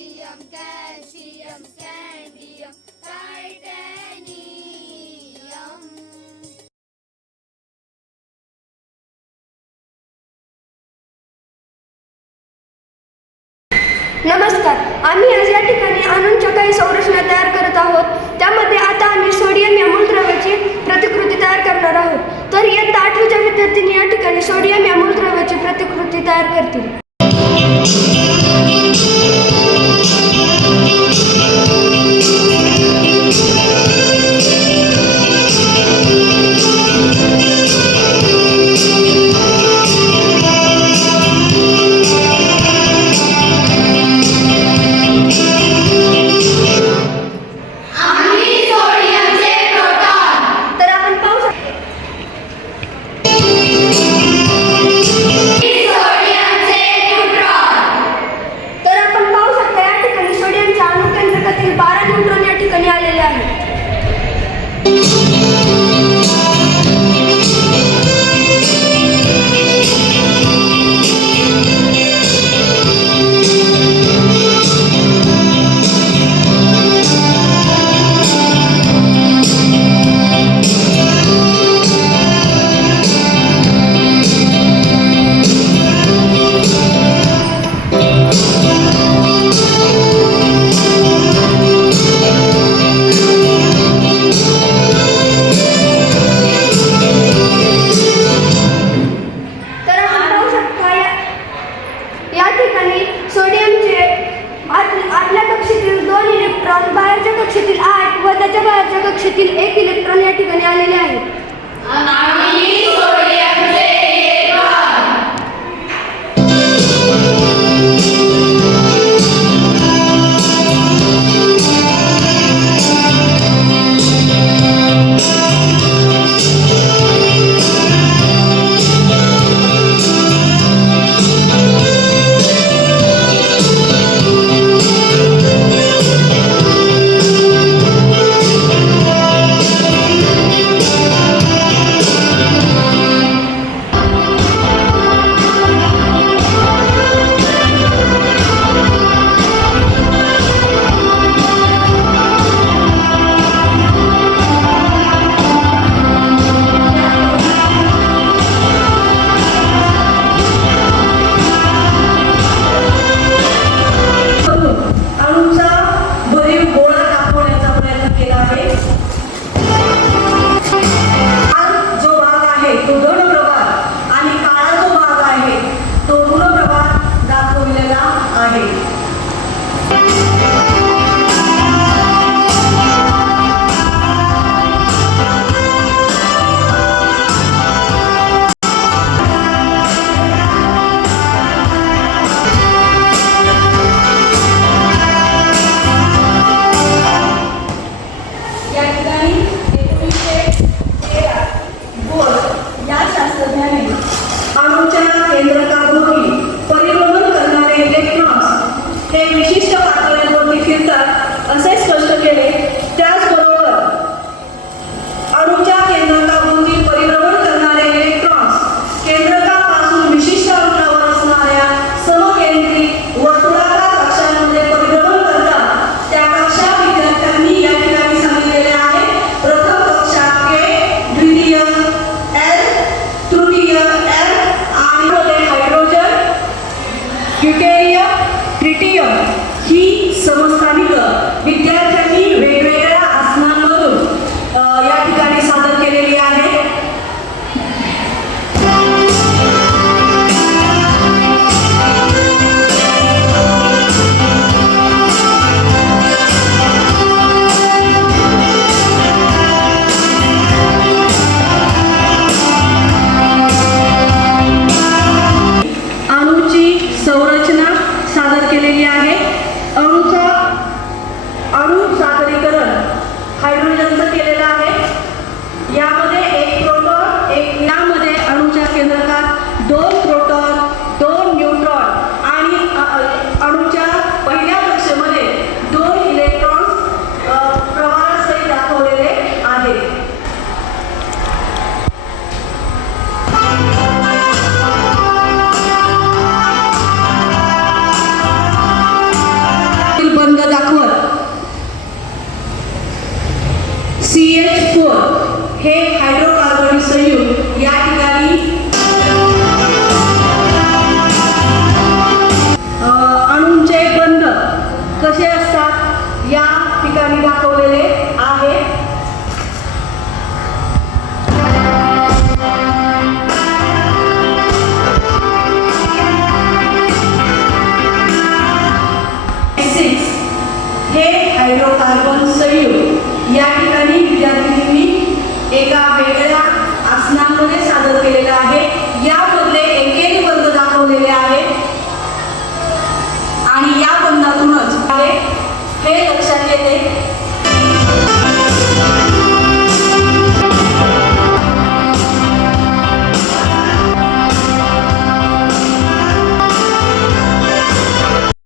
Potassium calcium स्कँडियम titanium. नमस्कार. आम्ही आज या ठिकाणी अणूंच्या काही संरचना तयार करत आहोत. त्यामध्ये आता आम्ही सोडियम या मूलद्रव्याची प्रतिकृती तयार करणार आहोत. तर इयत्ता 8वीच्या विद्यार्थ्यांनी या ठिकाणी सोडियम या मूलद्रव्याची प्रतिकृती तयार करतील. आतल्या कक्षेतील 2 इलेक्ट्रॉन, बाहेरच्या कक्षेतील 8 व त्याच्या बाहेरच्या कक्षेतील 1 इलेक्ट्रॉन या ठिकाणी आलेले आहेत. असे स्पष्ट केले. त्याचबरोबर अणूच्या केंद्रकाभोवती परिभ्रमण करणारे इलेक्ट्रॉन्स केंद्रकापासून विशिष्ट अंतरावर असणाऱ्या समकेंद्री वर्तुळाकार कक्षांमध्ये परिभ्रमण करतात. त्या कक्षा विद्यार्थ्यांनी या ठिकाणी सांगितलेल्या आहेत. प्रथम कक्षा के, द्वितीय एल, तृतीय एल आणि हायड्रोजन, ड्यूटेरियम, ट्रिटियम ही समस्थानिक विद्यार्थ्यांनी वेगवेगळ्या आसनांमधून या ठिकाणी सादर केलेली आहे. अणूची संरचना सादर केलेली आहे. अणू सादरीकरण हायड्रोकार्बन संयुग या ठिकाणी विद्यार्थिनींनी एका